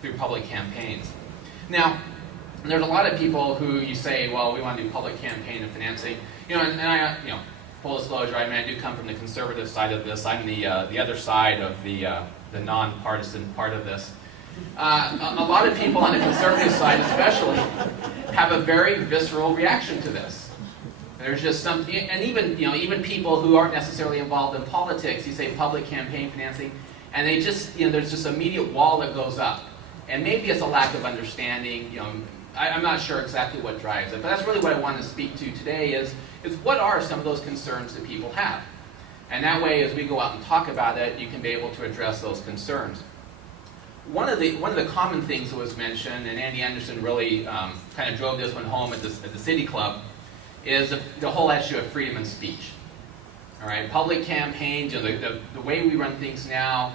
through public campaigns. Now, there's a lot of people who you say, well, we want to do public campaign and financing. And I, full disclosure, I do come from the conservative side of this. I'm the other side of the nonpartisan part of this. A lot of people on the conservative side especially have a very visceral reaction to this. There's just something, and even people who aren't necessarily involved in politics, you say public campaign financing, and they just, there's this immediate wall that goes up. And maybe it's a lack of understanding, I'm not sure exactly what drives it, but that's really what I want to speak to today is what are some of those concerns that people have? And that way, as we go out and talk about it, you can be able to address those concerns. One of the common things that was mentioned, and Andy Anderson really kind of drove this one home at the City Club, is the whole issue of freedom of speech. All right, public campaigns, the way we run things now,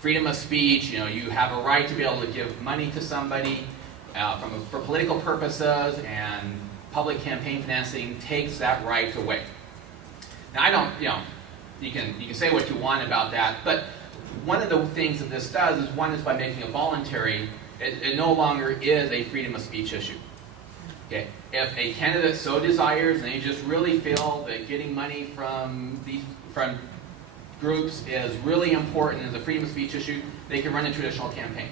freedom of speech, you have a right to be able to give money to somebody for political purposes, and public campaign financing takes that right away. Now, I don't, you can say what you want about that, but one of the things that this does is, one is by making it voluntary, it no longer is a freedom of speech issue. Okay, if a candidate so desires and they just really feel that getting money from groups is really important as a freedom of speech issue, they can run a traditional campaign.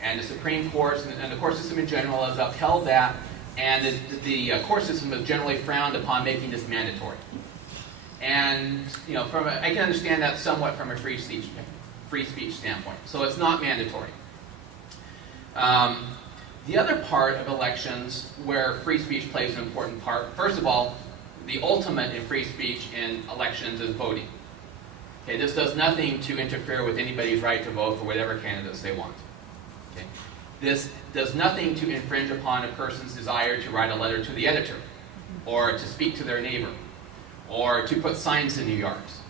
And the Supreme Court and the court system in general has upheld that, and the court system has generally frowned upon making this mandatory. And I can understand that somewhat from a free speech standpoint. So it's not mandatory. The other part of elections where free speech plays an important part, first of all, the ultimate in free speech in elections is voting. Okay, this does nothing to interfere with anybody's right to vote for whatever candidates they want. Okay. This does nothing to infringe upon a person's desire to write a letter to the editor, or to speak to their neighbor, or to put signs in New York's.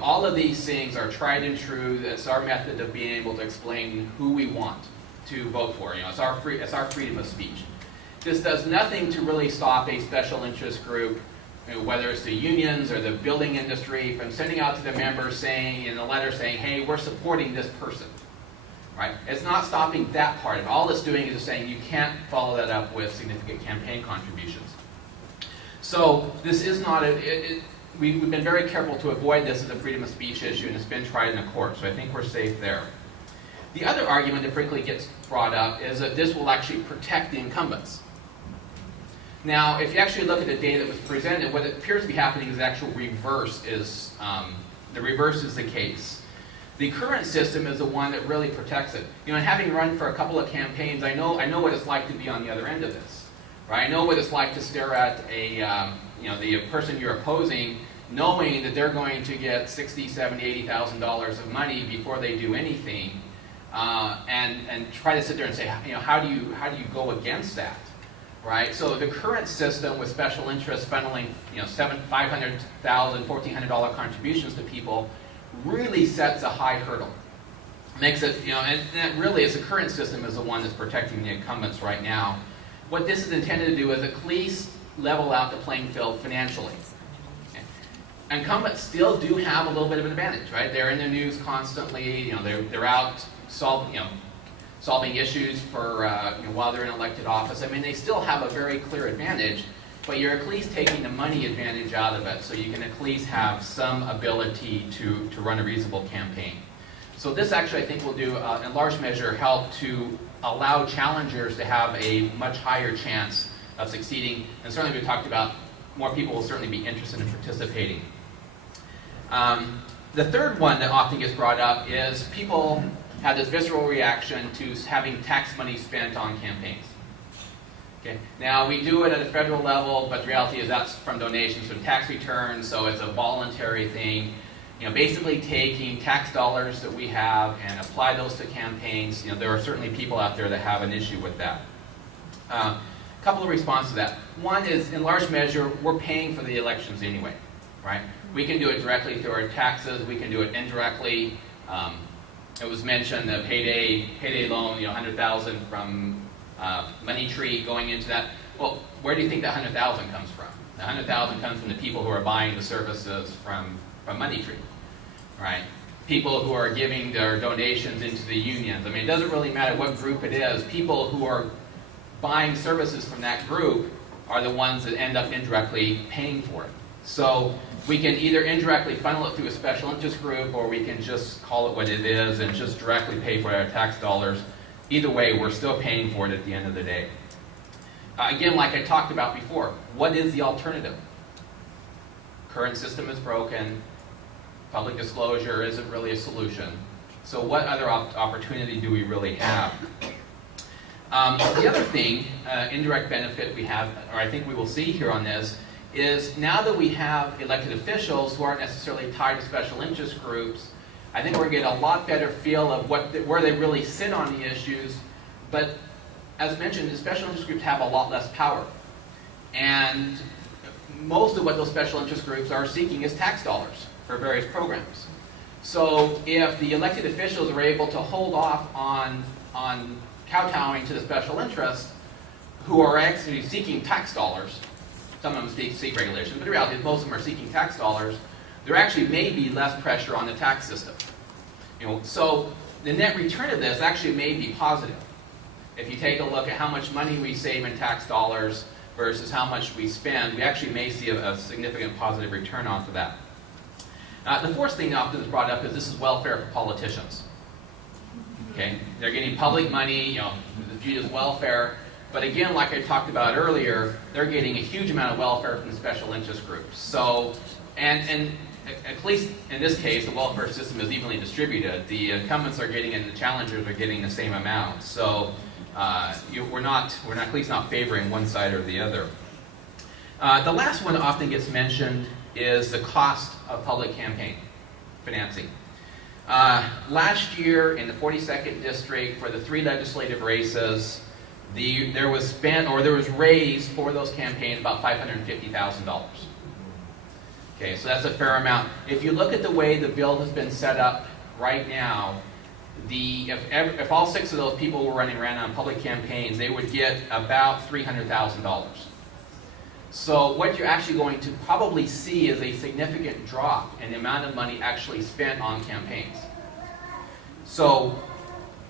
All of these things are tried and true. That's our method of being able to explain who we want to vote for. It's our freedom of speech. This does nothing to really stop a special interest group, whether it's the unions or the building industry, from sending out to their members in a letter saying, hey, we're supporting this person. Right? It's not stopping that part. All it's doing is just saying you can't follow that up with significant campaign contributions. So this is not we've been very careful to avoid this as a freedom of speech issue, and it's been tried in the court, so I think we're safe there. The other argument that frequently gets brought up is that this will actually protect the incumbents. Now, if you actually look at the data that was presented, what appears to be happening is the actual reverse is the case. The current system is the one that really protects it. And having run for a couple of campaigns, I know what it's like to be on the other end of this. Right? I know what it's like to stare at the person you're opposing, knowing that they're going to get $60,000, $70,000, $80,000 of money before they do anything, and try to sit there and say, how do you go against that, right? So the current system with special interests funneling, $500,000, $1,400 contributions to people really sets a high hurdle. Makes it, and that really is the current system is the one that's protecting the incumbents right now. What this is intended to do is at least level out the playing field financially. Okay. Incumbents still do have a little bit of an advantage, right? They're in the news constantly. They're out solving issues for while they're in elected office. I mean, they still have a very clear advantage, but you're at least taking the money advantage out of it, so you can at least have some ability to run a reasonable campaign. So this actually, I think, will do, in large measure, help to allow challengers to have a much higher chance of succeeding. And certainly we talked about more people will certainly be interested in participating. The third one that often gets brought up is people have this visceral reaction to having tax money spent on campaigns. Okay. Now, we do it at a federal level, but the reality is that's from donations from tax returns, so it's a voluntary thing. Basically taking tax dollars that we have and apply those to campaigns. There are certainly people out there that have an issue with that. A couple of responses to that. One is, in large measure, we're paying for the elections anyway, right? We can do it directly through our taxes. We can do it indirectly. It was mentioned the payday loan, $100,000 from Money Tree going into that. Well, where do you think that $100,000 comes from? The $100,000 comes from the people who are buying the services from Money Tree, right? people who are giving their donations into the unions. I mean, it doesn't really matter what group it is. People who are buying services from that group are the ones that end up indirectly paying for it. So we can either indirectly funnel it through a special interest group, or we can just call it what it is and just directly pay for our tax dollars. Either way, we're still paying for it at the end of the day. Again, like I talked about before, what is the alternative? Current system is broken. Public disclosure isn't really a solution. So what other opportunity do we really have? The other thing, indirect benefit we have, or I think we will see here on this, is now that we have elected officials who aren't necessarily tied to special interest groups, I think we're going to get a lot better feel of where they really sit on the issues. But as mentioned, the special interest groups have a lot less power. And most of what those special interest groups are seeking is tax dollars for various programs. So if the elected officials are able to hold off on kowtowing to the special interests, who are actually seeking tax dollars, some of them seek regulation, but the reality is most of them are seeking tax dollars, there actually may be less pressure on the tax system. So the net return of this actually may be positive. If you take a look at how much money we save in tax dollars versus how much we spend, we actually may see a significant positive return off of that. The fourth thing that often is brought up is this is welfare for politicians. Okay, they're getting public money, viewed as welfare, but again, like I talked about earlier, they're getting a huge amount of welfare from the special interest groups. So, and at least in this case, the welfare system is evenly distributed. The incumbents are getting and the challengers are getting the same amount. So, we're at least not favoring one side or the other. The last one that often gets mentioned is the cost of public campaign financing. Last year in the 42nd district for the 3 legislative races, there was raised for those campaigns about $550,000. Okay, so that's a fair amount. If you look at the way the bill has been set up right now, if all 6 of those people were running around on public campaigns, they would get about $300,000. So what you're actually going to probably see is a significant drop in the amount of money actually spent on campaigns. So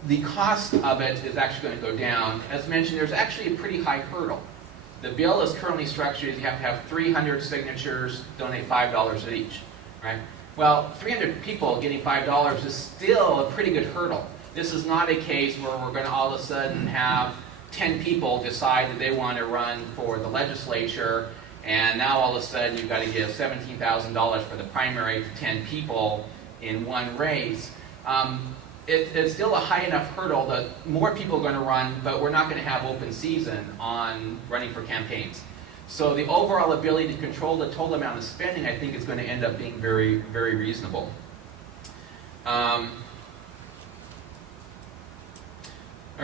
the cost of it is actually going to go down. As mentioned, there's actually a pretty high hurdle. The bill is currently structured as you have to have 300 signatures, donate $5 each, right? Well, 300 people getting $5 is still a pretty good hurdle. This is not a case where we're going to all of a sudden have 10 people decide that they want to run for the legislature, and now all of a sudden you've got to give $17,000 for the primary to 10 people in one race. It's still a high enough hurdle that more people are going to run, but we're not going to have open season on running for campaigns. So the overall ability to control the total amount of spending, I think, is going to end up being very, very reasonable. All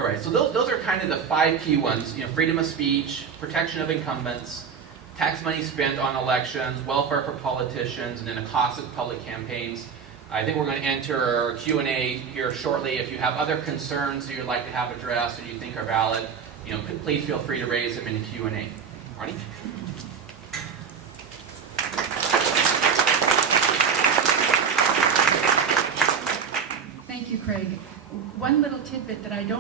right, so those are kind of the 5 key ones. Freedom of speech, protection of incumbents, tax money spent on elections, welfare for politicians, and then the cost of public campaigns. I think we're going to enter Q&A here shortly. If you have other concerns that you'd like to have addressed or you think are valid, please feel free to raise them in the Q&A. Marty? Thank you, Craig. One little tidbit that I don't